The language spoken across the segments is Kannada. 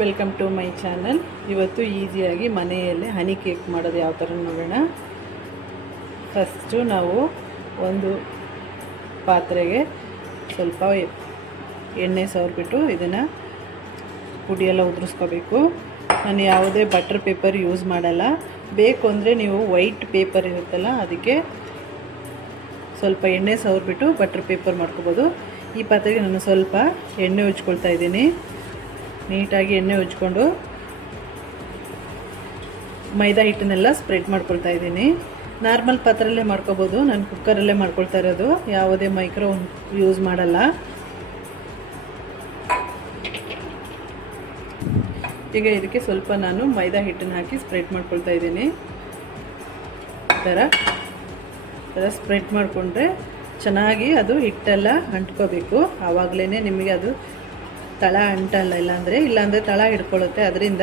Welcome to my channel. ಇವತ್ತು ಈಸಿಯಾಗಿ ಮನೆಯಲ್ಲೇ ಹನಿ ಕೇಕ್ ಮಾಡೋದು ಯಾವ ಥರ ನೋಡೋಣ. ಫಸ್ಟು ನಾವು ಒಂದು ಪಾತ್ರೆಗೆ ಸ್ವಲ್ಪ ಎಣ್ಣೆ ಸವರ್ಬಿಟ್ಟು ಇದನ್ನು ಪುಡಿಯೆಲ್ಲ ಉದುರಿಸ್ಕೋಬೇಕು. ನಾನು ಯಾವುದೇ ಬಟರ್ ಪೇಪರ್ ಯೂಸ್ ಮಾಡಲ್ಲ. ಬೇಕು ಅಂದರೆ ನೀವು ವೈಟ್ ಪೇಪರ್ ಇರುತ್ತಲ್ಲ ಅದಕ್ಕೆ ಸ್ವಲ್ಪ ಎಣ್ಣೆ ಸವರ್ಬಿಟ್ಟು ಬಟರ್ ಪೇಪರ್ ಮಾಡ್ಕೋಬೋದು. ಈ ಪಾತ್ರೆಗೆ ನಾನು ಸ್ವಲ್ಪ ಎಣ್ಣೆ ಉಜ್ಕೊಳ್ತಾ ಇದ್ದೀನಿ. ನೀಟಾಗಿ ಎಣ್ಣೆ ಉಜ್ಕೊಂಡು ಮೈದಾ ಹಿಟ್ಟನ್ನೆಲ್ಲ ಸ್ಪ್ರೆಡ್ ಮಾಡ್ಕೊಳ್ತಾ ಇದ್ದೀನಿ. ನಾರ್ಮಲ್ ಪಾತ್ರೆಯಲ್ಲೇ ಮಾಡ್ಕೋಬೋದು, ನಾನು ಕುಕ್ಕರಲ್ಲೇ ಮಾಡ್ಕೊಳ್ತಾ ಇರೋದು, ಯಾವುದೇ ಮೈಕ್ರೋ ಯೂಸ್ ಮಾಡಲ್ಲ. ಈಗ ಇದಕ್ಕೆ ಸ್ವಲ್ಪ ನಾನು ಮೈದಾ ಹಿಟ್ಟನ್ನು ಹಾಕಿ ಸ್ಪ್ರೆಡ್ ಮಾಡ್ಕೊಳ್ತಾ ಇದ್ದೀನಿ. ಈ ಥರ ಸ್ಪ್ರೆಡ್ ಮಾಡಿಕೊಂಡ್ರೆ ಚೆನ್ನಾಗಿ ಅದು ಹಿಟ್ಟೆಲ್ಲ ಅಂಟ್ಕೋಬೇಕು. ಆವಾಗಲೇ ನಿಮಗೆ ಅದು ತಳ ಅಂಟಲ್ಲ. ಇಲ್ಲಾಂದರೆ ತಳ ಹಿಡ್ಕೊಳ್ಳುತ್ತೆ. ಅದರಿಂದ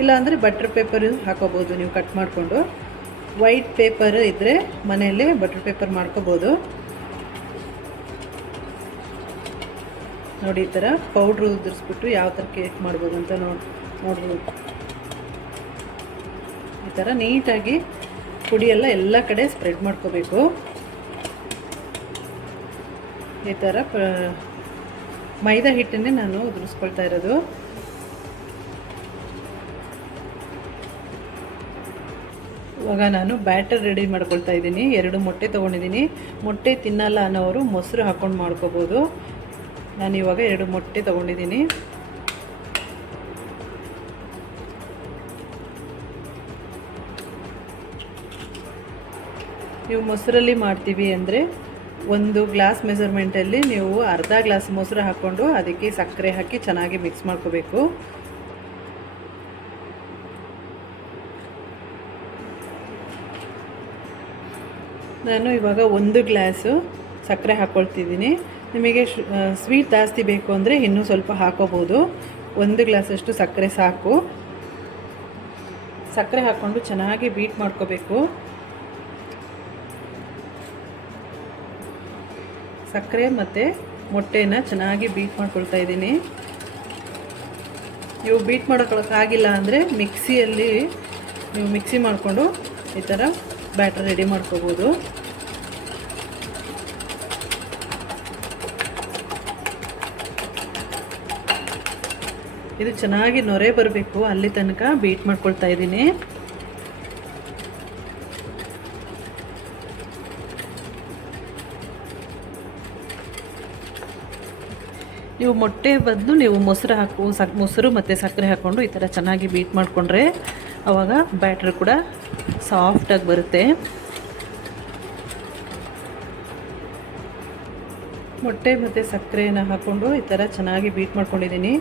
ಇಲ್ಲಾಂದರೆ ಬಟರ್ ಪೇಪರ್ ಹಾಕೋಬೋದು ನೀವು ಕಟ್ ಮಾಡಿಕೊಂಡು. ವೈಟ್ ಪೇಪರ್ ಇದ್ದರೆ ಮನೆಯಲ್ಲೇ ಬಟರ್ ಪೇಪರ್ ಮಾಡ್ಕೋಬೋದು. ನೋಡಿ, ಈ ಥರ ಪೌಡ್ರು ಉದುರಿಸ್ಬಿಟ್ಟು ಯಾವ ಥರ ಕೇಕ್ ಮಾಡ್ಬೋದು ಅಂತ ನೋಡ್ಬೋದು. ಈ ಥರ ನೀಟಾಗಿ ಪುಡಿಯೆಲ್ಲ ಎಲ್ಲ ಕಡೆ ಸ್ಪ್ರೆಡ್ ಮಾಡ್ಕೋಬೇಕು. ಈ ಥರ ಮೈದಾ ಹಿಟ್ಟನ್ನೇ ನಾನು ಉದುರಿಸ್ಕೊಳ್ತಾ ಇರೋದು. ಇವಾಗ ನಾನು ಬ್ಯಾಟರ್ ರೆಡಿ ಮಾಡ್ಕೊಳ್ತಾ ಇದ್ದೀನಿ. 2 ಮೊಟ್ಟೆ ತೊಗೊಂಡಿದ್ದೀನಿ. ಮೊಟ್ಟೆ ತಿನ್ನಲ್ಲ ಅನ್ನೋರು ಮೊಸರು ಹಾಕ್ಕೊಂಡು ಮಾಡ್ಕೋಬೋದು. ನಾನು ಇವಾಗ 2 ಮೊಟ್ಟೆ ತೊಗೊಂಡಿದ್ದೀನಿ. ನೀವು ಮೊಸರಲ್ಲಿ ಮಾಡ್ತೀವಿ ಅಂದರೆ 1 ಗ್ಲಾಸ್ ಮೆಜರ್ಮೆಂಟಲ್ಲಿ ನೀವು ಅರ್ಧ ಗ್ಲಾಸ್ ಮೊಸರು ಹಾಕ್ಕೊಂಡು ಅದಕ್ಕೆ ಸಕ್ಕರೆ ಹಾಕಿ ಚೆನ್ನಾಗಿ ಮಿಕ್ಸ್ ಮಾಡ್ಕೋಬೇಕು. ನಾನು ಇವಾಗ 1 ಗ್ಲಾಸು ಸಕ್ಕರೆ ಹಾಕ್ಕೊಳ್ತಿದ್ದೀನಿ. ನಿಮಗೆ ಸ್ವೀಟ್ ಜಾಸ್ತಿ ಬೇಕು ಅಂದರೆ ಇನ್ನೂ ಸ್ವಲ್ಪ ಹಾಕೋಬೋದು. 1 ಗ್ಲಾಸಷ್ಟು ಸಕ್ಕರೆ ಸಾಕು. ಸಕ್ಕರೆ ಹಾಕ್ಕೊಂಡು ಚೆನ್ನಾಗಿ ಬೀಟ್ ಮಾಡ್ಕೋಬೇಕು. ಸಕ್ಕರೆ ಮತ್ತು ಮೊಟ್ಟೆನ ಚೆನ್ನಾಗಿ ಬೀಟ್ ಮಾಡ್ಕೊಳ್ತಾ ಇದ್ದೀನಿ. ನೀವು ಬೀಟ್ ಮಾಡೋಕ್ಕಾಗಿಲ್ಲ ಅಂದರೆ ಮಿಕ್ಸಿಯಲ್ಲಿ ನೀವು ಮಿಕ್ಸಿ ಮಾಡಿಕೊಂಡು ಈ ಥರ ಬ್ಯಾಟರ್ ರೆಡಿ ಮಾಡ್ಕೋಬೋದು. ಇದು ಚೆನ್ನಾಗಿ ನೊರೆ ಬರಬೇಕು, ಅಲ್ಲಿ ತನಕ ಬೀಟ್ ಮಾಡ್ಕೊಳ್ತಾ ಇದ್ದೀನಿ. ನೀವು ಮೊಟ್ಟೆ ಬದಲು ನೀವು ಮೊಸರು ಮತ್ತು ಸಕ್ಕರೆ ಹಾಕ್ಕೊಂಡು ಈ ಥರ ಚೆನ್ನಾಗಿ ಬೀಟ್ ಮಾಡಿಕೊಂಡ್ರೆ ಆವಾಗ ಬ್ಯಾಟ್ರ್ ಕೂಡ ಸಾಫ್ಟಾಗಿ ಬರುತ್ತೆ. ಮೊಟ್ಟೆ ಮತ್ತು ಸಕ್ಕರೆನ ಹಾಕ್ಕೊಂಡು ಈ ಥರ ಚೆನ್ನಾಗಿ ಬೀಟ್ ಮಾಡ್ಕೊಂಡಿದ್ದೀನಿ.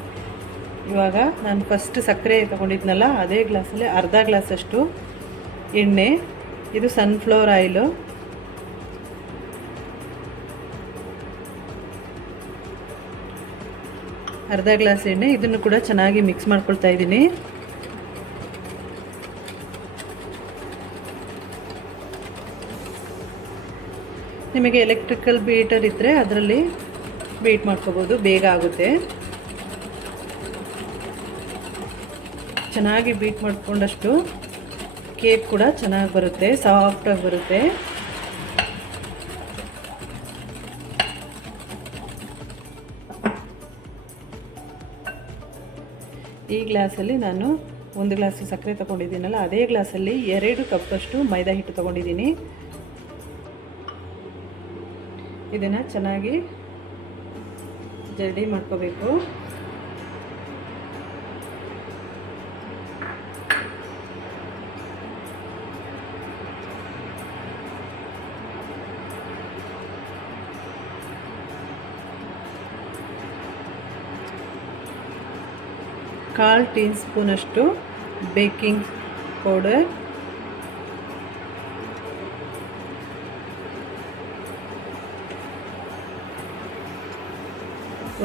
ಇವಾಗ ನಾನು ಫಸ್ಟ್ ಸಕ್ಕರೆ ತೊಗೊಂಡಿದ್ನಲ್ಲ ಅದೇ ಗ್ಲಾಸಲ್ಲಿ ಅರ್ಧ ಗ್ಲಾಸಷ್ಟು ಎಣ್ಣೆ, ಇದು ಸನ್ಫ್ಲವರ್ ಆಯಿಲು, ಅರ್ಧ ಗ್ಲಾಸ್ ಎಣ್ಣೆ, ಇದನ್ನು ಕೂಡ ಚೆನ್ನಾಗಿ ಮಿಕ್ಸ್ ಮಾಡ್ಕೊಳ್ತಾ ಇದ್ದೀನಿ. ನಿಮಗೆ ಎಲೆಕ್ಟ್ರಿಕಲ್ ಬೀಟರ್ ಇದ್ದರೆ ಅದರಲ್ಲಿ ಬೀಟ್ ಮಾಡ್ಕೋಬೋದು, ಬೇಗ ಆಗುತ್ತೆ. ಚೆನ್ನಾಗಿ ಬೀಟ್ ಮಾಡಿಕೊಂಡಷ್ಟು ಕೇಕ್ ಕೂಡ ಚೆನ್ನಾಗಿ ಬರುತ್ತೆ, ಸಾಫ್ಟಾಗಿ ಬರುತ್ತೆ. ಈ ಗ್ಲಾಸಲ್ಲಿ ನಾನು 1 ಗ್ಲಾಸ್ ಸಕ್ಕರೆ ತೊಗೊಂಡಿದ್ದೀನಲ್ಲ ಅದೇ ಗ್ಲಾಸಲ್ಲಿ 2 ಕಪ್ಪಷ್ಟು ಮೈದಾ ಹಿಟ್ಟು ತೊಗೊಂಡಿದ್ದೀನಿ. ಇದನ್ನು ಚೆನ್ನಾಗಿ ಜರಡಿ ಮಾಡ್ಕೋಬೇಕು. ಕಾಲು ಟೀ ಸ್ಪೂನಷ್ಟು ಬೇಕಿಂಗ್ ಪೌಡರ್,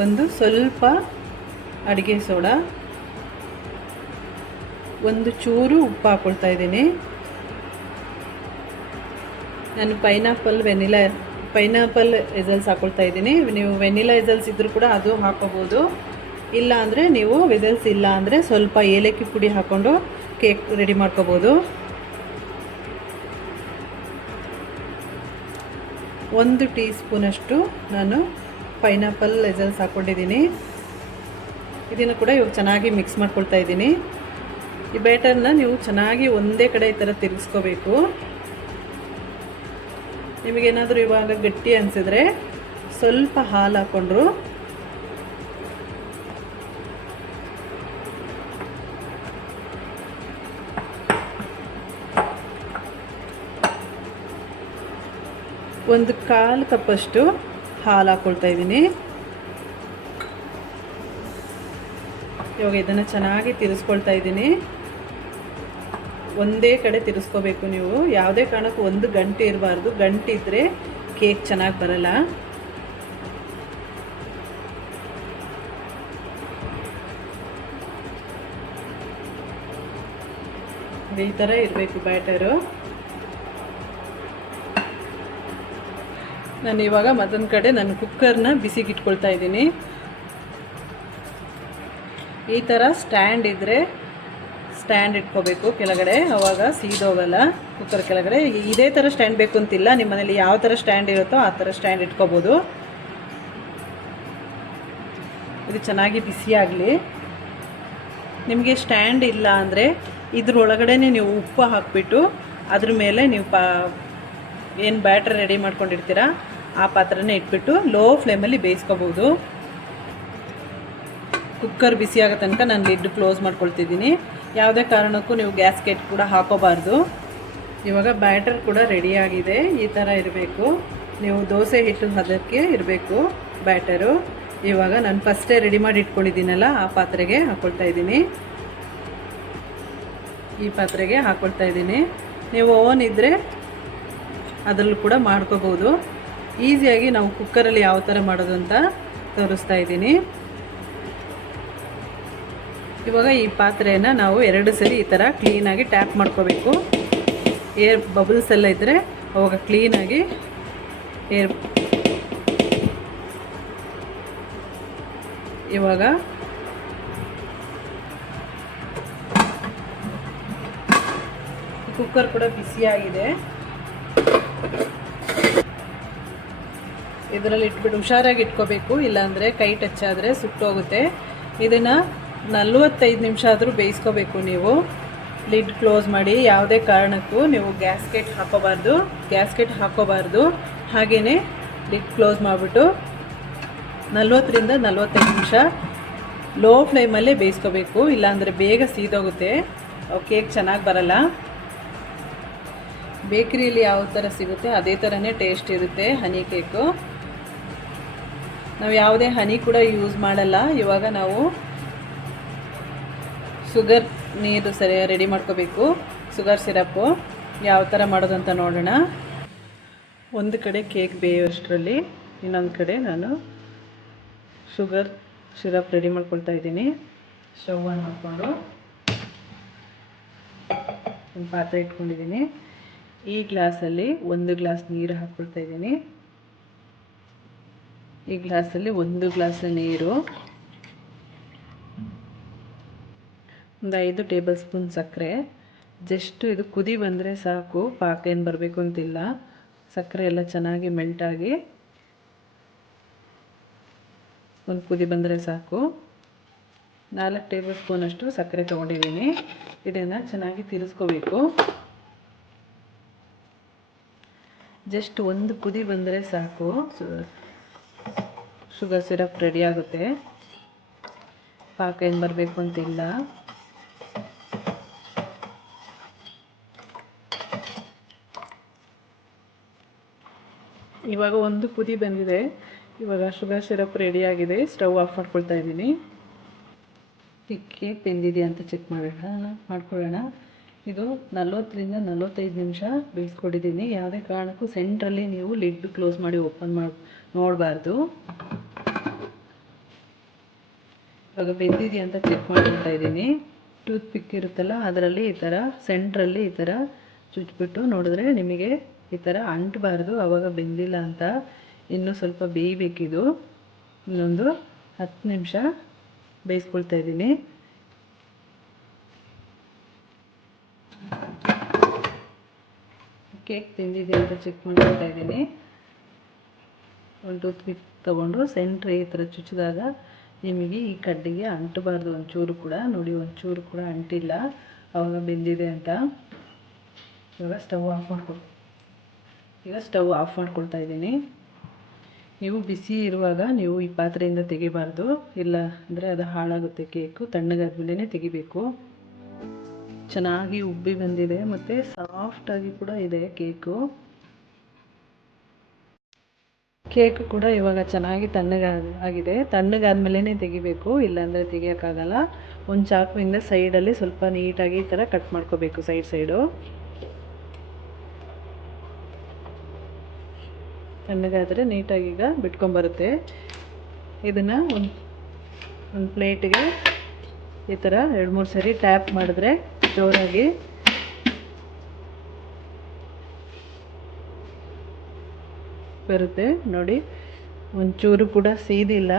ಒಂದು ಸ್ವಲ್ಪ ಅಡುಗೆ ಸೋಡಾ, ಒಂದು ಚೂರು ಉಪ್ಪು ಹಾಕ್ಕೊಳ್ತಾ ಇದ್ದೀನಿ. ನಾನು ಪೈನಾಪಲ್ ಎಸಲ್ಸ್ ಹಾಕ್ಕೊಳ್ತಾ ಇದ್ದೀನಿ. ನೀವು ವೆನಿಲಾ ಎಸಲ್ಸ್ ಇದ್ದರೂ ಕೂಡ ಅದು ಹಾಕೋಬೋದು. ಇಲ್ಲ ಅಂದರೆ ನೀವು ವಿಸಲ್ಸ್ ಇಲ್ಲ ಅಂದರೆ ಸ್ವಲ್ಪ ಏಲಕ್ಕಿ ಪುಡಿ ಹಾಕ್ಕೊಂಡು ಕೇಕ್ ರೆಡಿ ಮಾಡ್ಕೋಬೋದು. 1 ಟೀ ಸ್ಪೂನಷ್ಟು ನಾನು ಪೈನಾಪಲ್ ಎಸೆನ್ಸ್ ಹಾಕ್ಕೊಂಡಿದ್ದೀನಿ. ಇದನ್ನು ಕೂಡ ಇವಾಗ ಚೆನ್ನಾಗಿ ಮಿಕ್ಸ್ ಮಾಡ್ಕೊಳ್ತಾ ಇದ್ದೀನಿ. ಈ ಬ್ಯಾಟರ್ನ ನೀವು ಚೆನ್ನಾಗಿ ಒಂದೇ ಕಡೆ ಈ ಥರ ತಿರುಗಿಸ್ಕೋಬೇಕು. ನಿಮಗೇನಾದರೂ ಇವಾಗ ಗಟ್ಟಿ ಅನಿಸಿದ್ರೆ ಸ್ವಲ್ಪ ಹಾಲು ಹಾಕ್ಕೊಂಡ್ರು ಒಂದು 1/4 ಕಪ್ಪಷ್ಟು ಹಾಲು ಹಾಕ್ಕೊಳ್ತಾ ಇದ್ದೀನಿ. ಇವಾಗ ಇದನ್ನು ಚೆನ್ನಾಗಿ ತಿರ್ಸ್ಕೊಳ್ತಾ ಇದ್ದೀನಿ. ಒಂದೇ ಕಡೆ ತಿರ್ಸ್ಕೋಬೇಕು ನೀವು. ಯಾವುದೇ ಕಾರಣಕ್ಕೂ ಒಂದು ಗಂಟೆ ಇರಬಾರ್ದು. ಗಂಟೆ ಇದ್ದರೆ ಕೇಕ್ ಚೆನ್ನಾಗಿ ಬರಲ್ಲ. ಈ ಥರ ಇರಬೇಕು ಬ್ಯಾಟರು. ನಾನು ಇವಾಗ ಮತ್ತೊಂದು ಕಡೆ ನಾನು ಕುಕ್ಕರ್ನ ಬಿಸಿಗೆ ಇಟ್ಕೊಳ್ತಾ ಇದ್ದೀನಿ. ಈ ಥರ ಸ್ಟ್ಯಾಂಡ್ ಇದ್ದರೆ ಸ್ಟ್ಯಾಂಡ್ ಇಟ್ಕೋಬೇಕು ಕೆಳಗಡೆ, ಆವಾಗ ಸೀದೋಗಲ್ಲ ಕುಕ್ಕರ್ ಕೆಳಗಡೆ. ಇದೇ ಥರ ಸ್ಟ್ಯಾಂಡ್ ಬೇಕು ಅಂತಿಲ್ಲ, ನಿಮ್ಮ ಮನೇಲಿ ಯಾವ ಥರ ಸ್ಟ್ಯಾಂಡ್ ಇರುತ್ತೋ ಆ ಥರ ಸ್ಟ್ಯಾಂಡ್ ಇಟ್ಕೋಬೋದು. ಇದು ಚೆನ್ನಾಗಿ ಬಿಸಿಯಾಗಲಿ. ನಿಮಗೆ ಸ್ಟ್ಯಾಂಡ್ ಇಲ್ಲ ಅಂದರೆ ಇದ್ರೊಳಗಡೆ ನೀವು ಉಪ್ಪು ಹಾಕಿಬಿಟ್ಟು ಅದ್ರ ಮೇಲೆ ನೀವು ಏನು ಬ್ಯಾಟರ್ ರೆಡಿ ಮಾಡ್ಕೊಂಡಿರ್ತೀರ ಆ ಪಾತ್ರನೇ ಇಟ್ಬಿಟ್ಟು ಲೋ ಫ್ಲೇಮಲ್ಲಿ ಬೇಯಿಸ್ಕೋಬೋದು. ಕುಕ್ಕರ್ ಬಿಸಿ ಆಗೋ ತನಕ ನಾನು ಲಿಡ್ ಕ್ಲೋಸ್ ಮಾಡ್ಕೊಳ್ತಿದ್ದೀನಿ. ಯಾವುದೇ ಕಾರಣಕ್ಕೂ ನೀವು ಗ್ಯಾಸ್ಕೆಟ್ ಕೂಡ ಹಾಕೋಬಾರ್ದು. ಇವಾಗ ಬ್ಯಾಟರ್ ಕೂಡ ರೆಡಿಯಾಗಿದೆ. ಈ ಥರ ಇರಬೇಕು. ನೀವು ದೋಸೆ ಹಿಟ್ಟು ಅದಕ್ಕೆ ಇರಬೇಕು ಬ್ಯಾಟರು. ಇವಾಗ ನಾನು ಫಸ್ಟೇ ರೆಡಿ ಮಾಡಿ ಇಟ್ಕೊಂಡಿದ್ದೀನಲ್ಲ ಆ ಪಾತ್ರೆಗೆ ಹಾಕ್ಕೊಳ್ತಾ ಇದ್ದೀನಿ. ಈ ಪಾತ್ರೆಗೆ ಹಾಕ್ಕೊಳ್ತಾ ಇದ್ದೀನಿ. ನೀವು ಓವನ್ ಇದ್ದರೆ ಅದರಲ್ಲೂ ಕೂಡ ಮಾಡ್ಕೋಬೋದು. ಈಸಿಯಾಗಿ ನಾವು ಕುಕ್ಕರಲ್ಲಿ ಯಾವ ಥರ ಮಾಡೋದು ಅಂತ ತೋರಿಸ್ತಾ ಇದ್ದೀನಿ. ಇವಾಗ ಈ ಪಾತ್ರೆಯನ್ನು ನಾವು 2 ಸರಿ ಈ ಥರ ಕ್ಲೀನಾಗಿ ಟ್ಯಾಪ್ ಮಾಡ್ಕೋಬೇಕು. ಏರ್ ಬಬಲ್ಸ್ ಎಲ್ಲ ಇದ್ದರೆ ಅವಾಗ ಕ್ಲೀನಾಗಿ ಇವಾಗ ಕುಕ್ಕರ್ ಕೂಡ ಬಿಸಿಯಾಗಿದೆ. ಇದರಲ್ಲಿ ಇಟ್ಬಿಟ್ಟು ಹುಷಾರಾಗಿ ಇಟ್ಕೋಬೇಕು, ಇಲ್ಲಾಂದರೆ ಕೈ ಟಚ್ ಆದರೆ ಸುಟ್ಟೋಗುತ್ತೆ. ಇದನ್ನು 45 ನಿಮಿಷ ಆದರೂ ಬೇಯಿಸ್ಕೋಬೇಕು ನೀವು. ಲಿಡ್ ಕ್ಲೋಸ್ ಮಾಡಿ. ಯಾವುದೇ ಕಾರಣಕ್ಕೂ ನೀವು ಗ್ಯಾಸ್ಕೆಟ್ ಹಾಕೋಬಾರ್ದು. ಹಾಗೆಯೇ ಲಿಡ್ ಕ್ಲೋಸ್ ಮಾಡಿಬಿಟ್ಟು 40ರಿಂದ 45 ನಿಮಿಷ ಲೋ ಫ್ಲೇಮಲ್ಲೇ ಬೇಯಿಸ್ಕೋಬೇಕು. ಇಲ್ಲಾಂದರೆ ಬೇಗ ಸೀದೋಗುತ್ತೆ, ಕೇಕ್ ಚೆನ್ನಾಗಿ ಬರಲ್ಲ. ಬೇಕ್ರಿಯಲ್ಲಿ ಯಾವ ಥರ ಸಿಗುತ್ತೆ ಅದೇ ಥರನೇ ಟೇಸ್ಟ್ ಇರುತ್ತೆ ಹನಿ ಕೇಕು. ನಾವು ಯಾವುದೇ ಹನಿ ಕೂಡ ಯೂಸ್ ಮಾಡಲ್ಲ. ಇವಾಗ ನಾವು ಶುಗರ್ ನೀರು ರೆಡಿ ಮಾಡ್ಕೋಬೇಕು. ಶುಗರ್ ಸಿರಪ್ಪು ಯಾವ ಥರ ಮಾಡೋದಂತ ನೋಡೋಣ. ಒಂದು ಕಡೆ ಕೇಕ್ ಬೇಯೋಷ್ಟರಲ್ಲಿ ಇನ್ನೊಂದು ಕಡೆ ನಾನು ಶುಗರ್ ಸಿರಪ್ ರೆಡಿ ಮಾಡ್ಕೊಳ್ತಾ ಇದ್ದೀನಿ. ಸ್ಟವನ್ನು ಹಾಕ್ಕೊಂಡು ಒಂದು ಪಾತ್ರೆ ಇಟ್ಕೊಂಡಿದ್ದೀನಿ. ಈ ಗ್ಲಾಸಲ್ಲಿ 1 ಗ್ಲಾಸ್ ನೀರು ಹಾಕ್ಕೊಳ್ತಾ ಇದ್ದೀನಿ. ಈ ಗ್ಲಾಸಲ್ಲಿ 1 ಗ್ಲಾಸ್ ನೀರು, ಒಂದು 5 ಟೇಬಲ್ ಸ್ಪೂನ್ ಸಕ್ಕರೆ. ಜಸ್ಟ್ ಇದು ಕುದಿ ಬಂದರೆ ಸಾಕು, ಪಾಕ ಏನು ಬರಬೇಕು ಅಂತಿಲ್ಲ. ಸಕ್ಕರೆ ಎಲ್ಲ ಚೆನ್ನಾಗಿ ಮೆಲ್ಟಾಗಿ ಒಂದು ಕುದಿ ಬಂದರೆ ಸಾಕು. 4 ಟೇಬಲ್ ಸ್ಪೂನಷ್ಟು ಸಕ್ಕರೆ ತೊಗೊಂಡಿದ್ದೀನಿ. ಇದನ್ನು ಚೆನ್ನಾಗಿ ತಿರ್ಸ್ಕೋಬೇಕು. ಜಸ್ಟ್ ಒಂದು ಕುದಿ ಬಂದರೆ ಸಾಕು, ಶುಗರ್ ಸಿರಪ್ ರೆಡಿ ಆಗುತ್ತೆ. ಪಾಕ ಏನು ಬರಬೇಕು ಅಂತಿಲ್ಲ. ಇವಾಗ ಒಂದು ಕುದಿ ಬಂದಿದೆ. ಇವಾಗ ಶುಗರ್ ಸಿರಪ್ ರೆಡಿಯಾಗಿದೆ. ಸ್ಟವ್ ಆಫ್ ಮಾಡ್ಕೊಳ್ತಾ ಇದ್ದೀನಿ. ಕೇಕ್ ಬೆಂದಿದೆಯಾ ಅಂತ ಚೆಕ್ ಮಾಡ್ಕೊಳ್ಳೋಣ. ಇದು 40ರಿಂದ 45 ನಿಮಿಷ ಬೇಯಿಸ್ಕೊಂಡಿದ್ದೀನಿ. ಯಾವುದೇ ಕಾರಣಕ್ಕೂ ಸೆಂಟ್ರಲ್ಲಿ ನೀವು ಲಿಡ್ ಕ್ಲೋಸ್ ಮಾಡಿ ಓಪನ್ ನೋಡಬಾರ್ದು. ಇವಾಗ ಬೆಂದಿದೆಯಾ ಅಂತ ಚೆಕ್ ಮಾಡ್ಕೊಳ್ತಾ ಇದ್ದೀನಿ. ಟೂತ್ ಪಿಕ್ ಇರುತ್ತಲ್ಲ ಅದರಲ್ಲಿ ಈ ಥರ ಸೆಂಟ್ರಲ್ಲಿ ಈ ಥರ ಚುಚ್ಚಿಬಿಟ್ಟು ನೋಡಿದ್ರೆ ನಿಮಗೆ ಈ ಥರ ಅಂಟಬಾರ್ದು, ಆವಾಗ ಬೆಂದಿಲ್ಲ ಅಂತ. ಇನ್ನೂ ಸ್ವಲ್ಪ ಬೇಯಬೇಕಿದು. ಇನ್ನೊಂದು 10 ನಿಮಿಷ ಬೇಯಿಸ್ಕೊಳ್ತಾ ಇದ್ದೀನಿ. ಕೇಕ್ ತಿಂದಿದೆ ಅಂತ ಚೆಕ್ ಮಾಡ್ಕೊಳ್ತಾ ಇದ್ದೀನಿ. ಒಂದು ಟೂತ್ ಪಿಕ್ ತೊಗೊಂಡು ಸೆಂಟ್ರ್ ಈ ಥರ ಚುಚ್ಚಿದಾಗ ನಿಮಗೆ ಈ ಕಡ್ಡಿಗೆ ಅಂಟಬಾರ್ದು ಒಂಚೂರು ಕೂಡ. ನೋಡಿ, ಒಂಚೂರು ಕೂಡ ಅಂಟಿಲ್ಲ, ಆವಾಗ ಬೆಂದಿದೆ ಅಂತ. ಇವಾಗ ಸ್ಟವ್ ಆಫ್ ಮಾಡ್ಕೊಳ್ತಾ ಇದ್ದೀನಿ. ನೀವು ಬಿಸಿ ಇರುವಾಗ ನೀವು ಈ ಪಾತ್ರೆಯಿಂದ ತೆಗಿಬಾರ್ದು, ಇಲ್ಲ ಅಂದರೆ ಅದು ಹಾಳಾಗುತ್ತೆ. ಕೇಕು ತಣ್ಣಗಾದ್ಮೇಲೆ ತೆಗಿಬೇಕು. ಚೆನ್ನಾಗಿ ಉಬ್ಬಿ ಬಂದಿದೆ ಮತ್ತು ಸಾಫ್ಟಾಗಿ ಕೂಡ ಇದೆ ಕೇಕು ಕೂಡ ಇವಾಗ ಚೆನ್ನಾಗಿ ತಣ್ಣಗಾಗಿದೆ. ತಣ್ಣಗಾದ್ಮೇಲೆ ತೆಗಿಬೇಕು, ಇಲ್ಲಾಂದರೆ ತೆಗಿಯೋಕ್ಕಾಗಲ್ಲ. ಒಂದು ಚಾಕುವಿಂದ ಸೈಡಲ್ಲಿ ಸ್ವಲ್ಪ ನೀಟಾಗಿ ಈ ಥರ ಕಟ್ ಮಾಡ್ಕೋಬೇಕು, ಸೈಡು. ತಣ್ಣಗಾದರೆ ನೀಟಾಗಿ ಈಗ ಬಿಟ್ಕೊಂಬರುತ್ತೆ. ಇದನ್ನು ಒಂದು ಪ್ಲೇಟಿಗೆ ಈ ಥರ 2-3 ಸರಿ ಟ್ಯಾಪ್ ಮಾಡಿದ್ರೆ ಜೋರಾಗಿ ಬರುತ್ತೆ. ನೋಡಿ, ಒಂಚೂರು ಕೂಡ ಸೀದಿಲ್ಲ,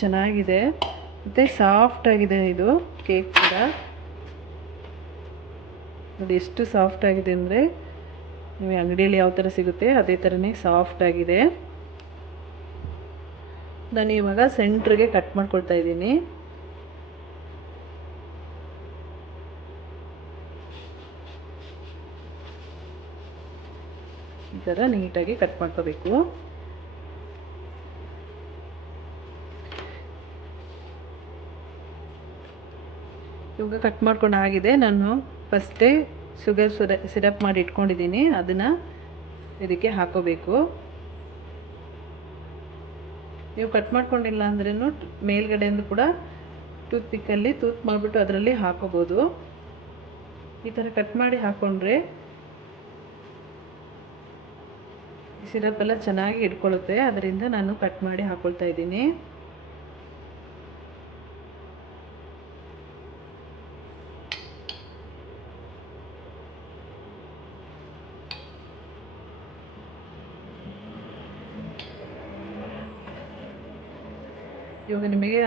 ಚೆನ್ನಾಗಿದೆ ಮತ್ತು ಸಾಫ್ಟಾಗಿದೆ ಇದು ಕೇಕ್ ಕೂಡ. ನೋಡಿ ಎಷ್ಟು ಸಾಫ್ಟಾಗಿದೆ ಅಂದರೆ, ನೀವು ಅಂಗಡಿಯಲ್ಲಿ ಯಾವ ಥರ ಸಿಗುತ್ತೆ ಅದೇ ಥರನೇ ಸಾಫ್ಟಾಗಿದೆ. ನಾನು ಇವಾಗ ಸೆಂಟ್ರಿಗೆ ಕಟ್ ಮಾಡ್ಕೊಳ್ತಾ ಇದ್ದೀನಿ. ಈ ಥರ ನೀಟಾಗಿ ಕಟ್ ಮಾಡ್ಕೋಬೇಕು. ಇವಾಗ ಕಟ್ ಮಾಡ್ಕೊಂಡು ಆಗಿದೆ. ನಾನು ಫಸ್ಟೇ ಶುಗರ್ ಸಿರಪ್ ಮಾಡಿ ಇಟ್ಕೊಂಡಿದ್ದೀನಿ, ಅದನ್ನು ಇದಕ್ಕೆ ಹಾಕೋಬೇಕು. ನೀವು ಕಟ್ ಮಾಡ್ಕೊಂಡಿಲ್ಲ ಅಂದ್ರೂ ಮೇಲ್ಗಡೆಯಿಂದ ಕೂಡ ಟೂತ್ ಪಿಕ್ಕಲ್ಲಿ ತೂತ್ ಮಾಡಿಬಿಟ್ಟು ಅದರಲ್ಲಿ ಹಾಕೋಬೋದು. ಈ ಥರ ಕಟ್ ಮಾಡಿ ಹಾಕ್ಕೊಂಡ್ರೆ ಸಿರಪ್ ಎಲ್ಲ ಚೆನ್ನಾಗಿ ಇಟ್ಕೊಳ್ಳುತ್ತೆ. ಅದರಿಂದ ನಾನು ಕಟ್ ಮಾಡಿ ಹಾಕ್ಕೊಳ್ತಾ ಇದ್ದೀನಿ. ಇವಾಗ ನಿಮಗೆ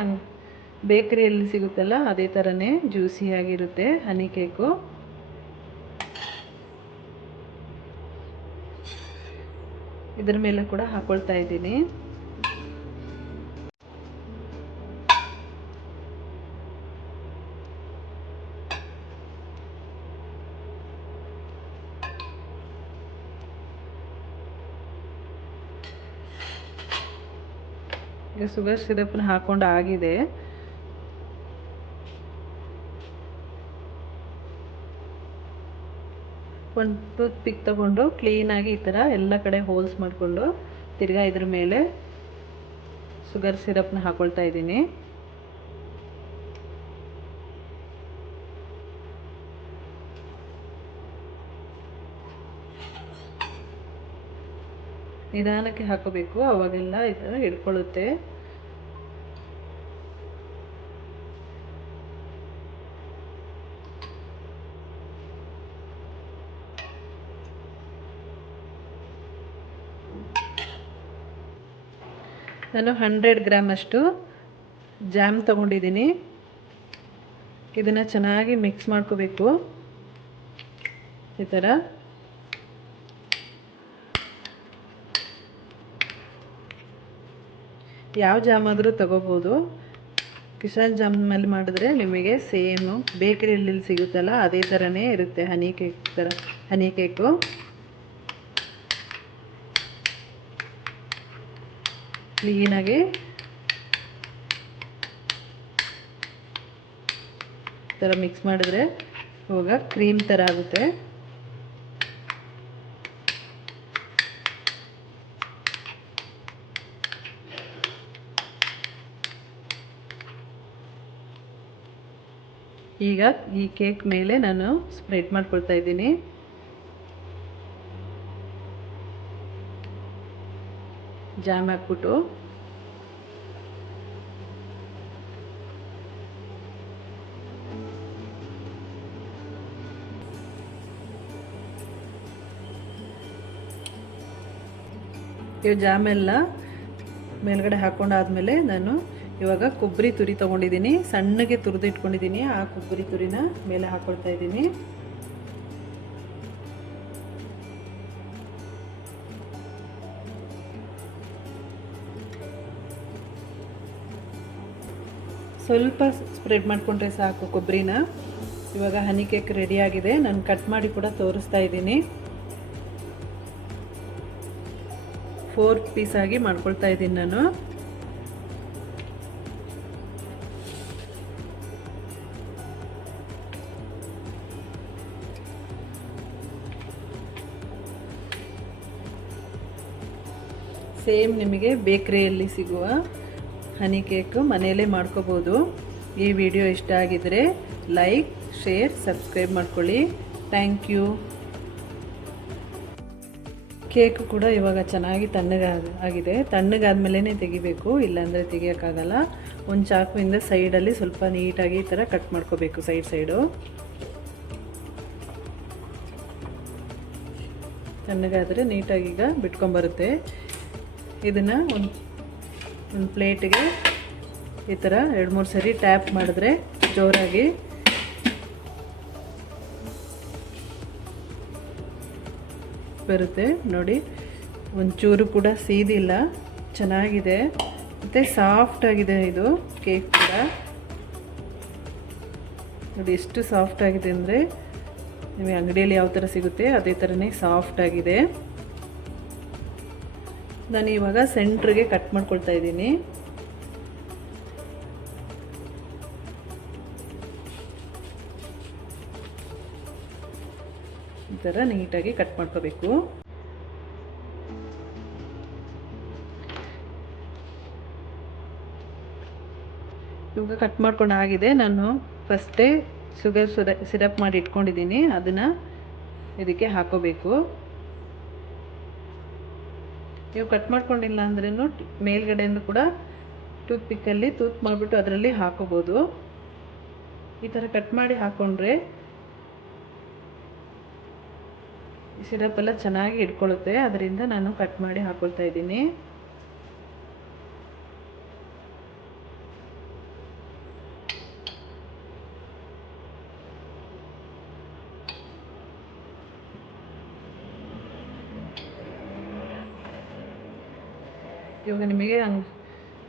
ಬೇಕರಿಯಲ್ಲಿ ಸಿಗುತ್ತಲ್ಲ ಅದೇ ಥರನೇ ಜ್ಯೂಸಿಯಾಗಿರುತ್ತೆ ಹನಿ ಕೇಕು. ಇದ್ರ ಮೇಲೆ ಕೂಡ ಹಾಕೊಳ್ತಾ ಇದ್ದೀನಿ. ಈಗ ಶುಗರ್ ಸಿರಪ್ನ ಹಾಕೊಂಡು ಆಗಿದೆ. ಒಂದು ಟೂತ್ ಪಿಕ್ ತಗೊಂಡು ಕ್ಲೀನಾಗಿ ಈ ಥರ ಎಲ್ಲ ಕಡೆ ಹೋಲ್ಸ್ ಮಾಡಿಕೊಂಡು ತಿರ್ಗಾ ಇದ್ರ ಮೇಲೆ ಶುಗರ್ ಸಿರಪ್ನ ಹಾಕೊಳ್ತಾ ಇದ್ದೀನಿ. ನಿಧಾನಕ್ಕೆ ಹಾಕೋಬೇಕು, ಅವಾಗೆಲ್ಲ ಈ ಥರ ಹಿಡ್ಕೊಳ್ಳುತ್ತೆ. ನಾನು 100 ಗ್ರಾಮ್ ಅಷ್ಟು ಜಾಮ್ ತೊಗೊಂಡಿದ್ದೀನಿ. ಇದನ್ನು ಚೆನ್ನಾಗಿ ಮಿಕ್ಸ್ ಮಾಡ್ಕೋಬೇಕು ಈ ಥರ. ಯಾವ ಜಾಮ್ ಆದರೂ ತಗೋಬೋದು. ಕಿಸಾನ್ ಜಾಮಲ್ಲಿ ಮಾಡಿದ್ರೆ ನಿಮಗೆ ಸೇಮು ಬೇಕರಿಯಲ್ಲಿ ಸಿಗುತ್ತಲ್ಲ ಅದೇ ಥರನೇ ಇರುತ್ತೆ, ಹನಿ ಕೇಕ್ ಥರ. ಹನಿ ಕೇಕು ಕ್ಲೀನಾಗಿ ಈ ಥರ ಮಿಕ್ಸ್ ಮಾಡಿದ್ರೆ ಇವಾಗ ಕ್ರೀಮ್ ಥರ ಆಗುತ್ತೆ. ಈಗ ಈ ಕೇಕ್ ಮೇಲೆ ನಾನು ಸ್ಪ್ರೆಡ್ ಮಾಡ್ಕೊಳ್ತಾ ಇದ್ದೀನಿ. ಜಾಮ್ ಹಾಕ್ಬಿಟ್ಟು ಇವು ಜಾಮೆಲ್ಲ ಮೇಲ್ಗಡೆ ಹಾಕ್ಕೊಂಡಾದ್ಮೇಲೆ ನಾನು ಇವಾಗ ಕೊಬ್ಬರಿ ತುರಿ ತೊಗೊಂಡಿದ್ದೀನಿ, ಸಣ್ಣಗೆ ತುರಿದು ಇಟ್ಕೊಂಡಿದ್ದೀನಿ. ಆ ಕೊಬ್ಬರಿ ತುರಿನ ಮೇಲೆ ಹಾಕ್ಕೊಳ್ತಾ ಇದ್ದೀನಿ. ಸ್ವಲ್ಪ ಸ್ಪ್ರೆಡ್ ಮಾಡಿಕೊಂಡ್ರೆ ಸಾಕು ಕೊಬ್ಬರಿನ. ಇವಾಗ ಹನಿ ಕೇಕ್ ರೆಡಿ ಆಗಿದೆ. ನಾನು ಕಟ್ ಮಾಡಿ ಕೂಡ ತೋರಿಸ್ತಾ ಇದ್ದೀನಿ. 4 ಪೀಸ್ ಆಗಿ ಮಾಡ್ಕೊಳ್ತಾ ಇದ್ದೀನಿ ನಾನು. ಸೇಮ್ ನಿಮಗೆ ಬೇಕರಿಯಲ್ಲಿ ಸಿಗುವ ಹನಿ ಕೇಕ್ ಮನೆಯಲ್ಲೇ ಮಾಡ್ಕೋಬೋದು. ಈ ವಿಡಿಯೋ ಇಷ್ಟ ಆಗಿದರೆ ಲೈಕ್, ಶೇರ್, ಸಬ್ಸ್ಕ್ರೈಬ್ ಮಾಡ್ಕೊಳ್ಳಿ. Thank you. ಕೇಕು ಕೂಡ ಇವಾಗ ಚೆನ್ನಾಗಿ ತಣ್ಣಗಾಗಿದೆ. ತಣ್ಣಗಾದ್ಮೇಲೆ ತೆಗಿಬೇಕು, ಇಲ್ಲಾಂದರೆ ತೆಗಿಯೋಕ್ಕಾಗಲ್ಲ. ಒಂದು ಚಾಕುವಿಂದ ಸೈಡಲ್ಲಿ ಸ್ವಲ್ಪ ನೀಟಾಗಿ ಈ ಥರ ಕಟ್ ಮಾಡ್ಕೋಬೇಕು, ಸೈಡು. ತಣ್ಣಗಾದರೆ ನೀಟಾಗಿ ಈಗ ಬಿಟ್ಕೊಂಬರುತ್ತೆ. ಇದನ್ನು ಒಂದು ಪ್ಲೇಟಿಗೆ ಈ ಥರ 2-3 ಸರಿ ಟ್ಯಾಪ್ ಮಾಡಿದ್ರೆ ಜೋರಾಗಿ ಬರುತ್ತೆ. ನೋಡಿ, ಒಂಚೂರು ಕೂಡ ಸೀದಿಲ್ಲ, ಚೆನ್ನಾಗಿದೆ ಮತ್ತು ಸಾಫ್ಟಾಗಿದೆ. ಇದು ಕೇಕ್ ಕೂಡ ನೋಡಿ ಎಷ್ಟು ಸಾಫ್ಟಾಗಿದೆ ಅಂದರೆ, ನಿಮಗೆ ಅಂಗಡಿಯಲ್ಲಿ ಯಾವ ಥರ ಸಿಗುತ್ತೆ ಅದೇ ಥರನೇ ಸಾಫ್ಟಾಗಿದೆ. ನಾನು ಇವಾಗ ಸೆಂಟ್ರಿಗೆ ಕಟ್ ಮಾಡ್ಕೊಳ್ತಾ ಇದ್ದೀನಿ. ಈ ಥರ ನೀಟಾಗಿ ಕಟ್ ಮಾಡ್ಕೋಬೇಕು. ಇವಾಗ ಕಟ್ ಮಾಡ್ಕೊಂಡು ಆಗಿದೆ. ನಾನು ಫಸ್ಟೇ ಶುಗರ್ ಸಿರಪ್ ಮಾಡಿ ಇಟ್ಕೊಂಡಿದ್ದೀನಿ, ಅದನ್ನು ಇದಕ್ಕೆ ಹಾಕೋಬೇಕು. ನೀವು ಕಟ್ ಮಾಡ್ಕೊಂಡಿಲ್ಲ ಅಂದ್ರೂ ಮೇಲ್ಗಡೆಯಿಂದ ಕೂಡ ಟೂತ್ ಪಿಕ್ಕಲ್ಲಿ ತೂತ್ ಮಾಡಿಬಿಟ್ಟು ಅದರಲ್ಲಿ ಹಾಕೋಬೋದು. ಈ ಥರ ಕಟ್ ಮಾಡಿ ಹಾಕ್ಕೊಂಡ್ರೆ ಸಿರಪ್ ಎಲ್ಲ ಚೆನ್ನಾಗಿ ಇಟ್ಕೊಳ್ಳುತ್ತೆ. ಅದರಿಂದ ನಾನು ಕಟ್ ಮಾಡಿ ಹಾಕ್ಕೊಳ್ತಾ ಇದ್ದೀನಿ. ಇವಾಗ ನಿಮಗೆ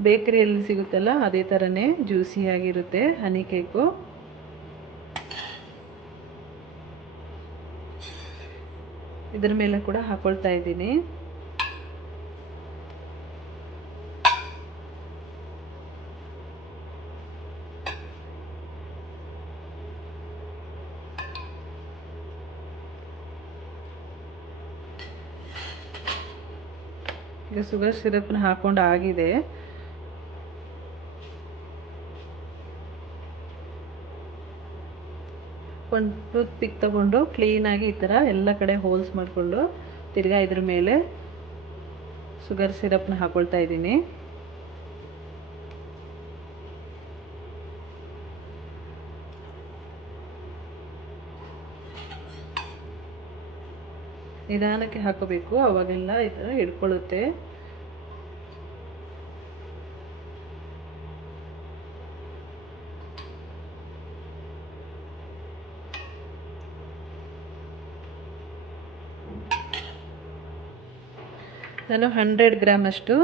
ಬೇಕರಿಯಲ್ಲಿ ಸಿಗುತ್ತಲ್ಲ ಅದೇ ಥರನೇ ಜ್ಯೂಸಿಯಾಗಿರುತ್ತೆ ಹನಿ ಕೇಕು. ಇದರ ಮೇಲೆ ಕೂಡ ಹಾಕ್ಕೊಳ್ತಾ ಇದ್ದೀನಿ. ಈಗ ಶುಗರ್ ಸಿರಪ್ನ ಹಾಕ್ಕೊಂಡು ಆಗಿದೆ. ಒಂದು ಟೂತ್ ಪಿಕ್ ತಗೊಂಡು ಕ್ಲೀನಾಗಿ ಈ ಥರ ಎಲ್ಲ ಕಡೆ ಹೋಲ್ಸ್ ಮಾಡಿಕೊಂಡು ತಿರ್ಗಾ ಇದ್ರ ಮೇಲೆ ಶುಗರ್ ಸಿರಪ್ನ ಹಾಕ್ಕೊಳ್ತಾ ಇದ್ದೀನಿ. ನಿಧಾನಕ್ಕೆ ಹಾಕೋಬೇಕು, ಅವಾಗೆಲ್ಲ ಈ ಥರ ಹಿಡ್ಕೊಳ್ಳುತ್ತೆ. ನಾನು 100 ಗ್ರಾಮ್ ಅಷ್ಟು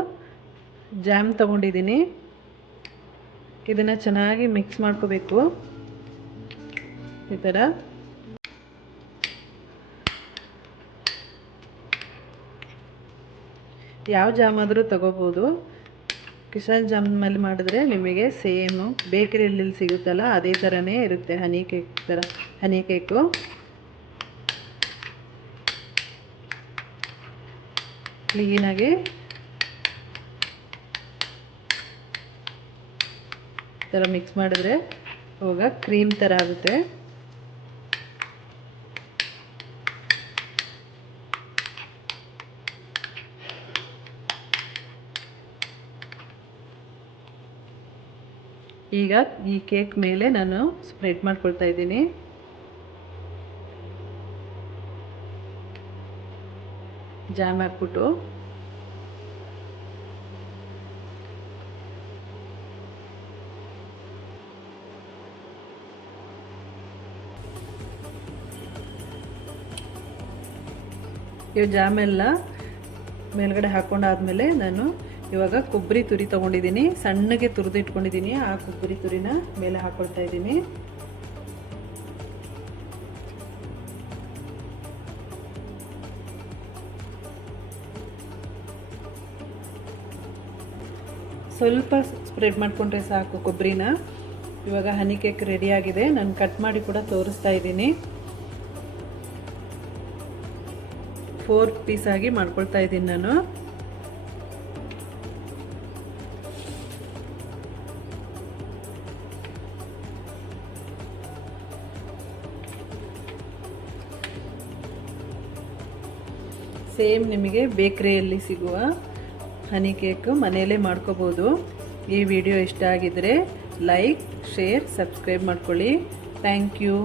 ಜಾಮ್ ತೊಗೊಂಡಿದ್ದೀನಿ. ಇದನ್ನು ಚೆನ್ನಾಗಿ ಮಿಕ್ಸ್ ಮಾಡ್ಕೋಬೇಕು. ಈ ಥರ ಯಾವ ಜಾಮ್ ಆದರೂ ತಗೋಬೋದು. ಕಿಶನ್ ಜಾಮಲ್ಲಿ ಮಾಡಿದ್ರೆ ನಿಮಗೆ ಸೇಮು ಬೇಕರಿಯಲ್ಲಿ ಸಿಗುತ್ತಲ್ಲ ಅದೇ ಥರನೇ ಇರುತ್ತೆ, ಹನಿ ಕೇಕ್ ಥರ. ಹನಿ ಕೇಕು ಕ್ಲೀನಾಗಿ ಈ ಥರ ಮಿಕ್ಸ್ ಮಾಡಿದ್ರೆ ಅವಾಗ ಕ್ರೀಮ್ ಥರ ಆಗುತ್ತೆ. ಈಗ ಈ ಕೇಕ್ ಮೇಲೆ ನಾನು ಸ್ಪ್ರೆಡ್ ಮಾಡ್ಕೊಳ್ತಾ ಇದ್ದೀನಿ. ಜಾಮ್ ಹಾಕ್ಬಿಟ್ಟು ಇವು ಜಾಮೆಲ್ಲ ಮೇಲ್ಗಡೆ ಹಾಕ್ಕೊಂಡಾದ್ಮೇಲೆ ನಾನು ಇವಾಗ ಕೊಬ್ಬರಿ ತುರಿ ತೊಗೊಂಡಿದ್ದೀನಿ, ಸಣ್ಣಗೆ ತುರಿದು ಇಟ್ಕೊಂಡಿದ್ದೀನಿ. ಆ ಕೊಬ್ಬರಿ ತುರಿನ ಮೇಲೆ ಹಾಕ್ಕೊಳ್ತಾ ಇದ್ದೀನಿ. ಸ್ವಲ್ಪ ಸ್ಪ್ರೆಡ್ ಮಾಡಿಕೊಂಡ್ರೆ ಸಾಕು ಕೊಬ್ಬರಿನ. ಇವಾಗ ಹನಿ ಕೇಕ್ ರೆಡಿಯಾಗಿದೆ. ನಾನು ಕಟ್ ಮಾಡಿ ಕೂಡ ತೋರಿಸ್ತಾ ಇದ್ದೀನಿ. 4 ಪೀಸ್ ಆಗಿ ಮಾಡ್ಕೊಳ್ತಾ ಇದ್ದೀನಿ ನಾನು. ಸೇಮ್ ನಿಮಗೆ ಬೇಕರಿಯಲ್ಲಿ ಸಿಗುವ ಹನಿ ಕೇಕ್ ಮನೆಯಲ್ಲೇ ಮಾಡ್ಕೋಬೋದು. ಈ ವಿಡಿಯೋ ಇಷ್ಟ ಆಗಿದ್ರೆ ಲೈಕ್, ಶೇರ್, ಸಬ್ಸ್ಕ್ರೈಬ್ ಮಾಡ್ಕೊಳ್ಳಿ. Thank you.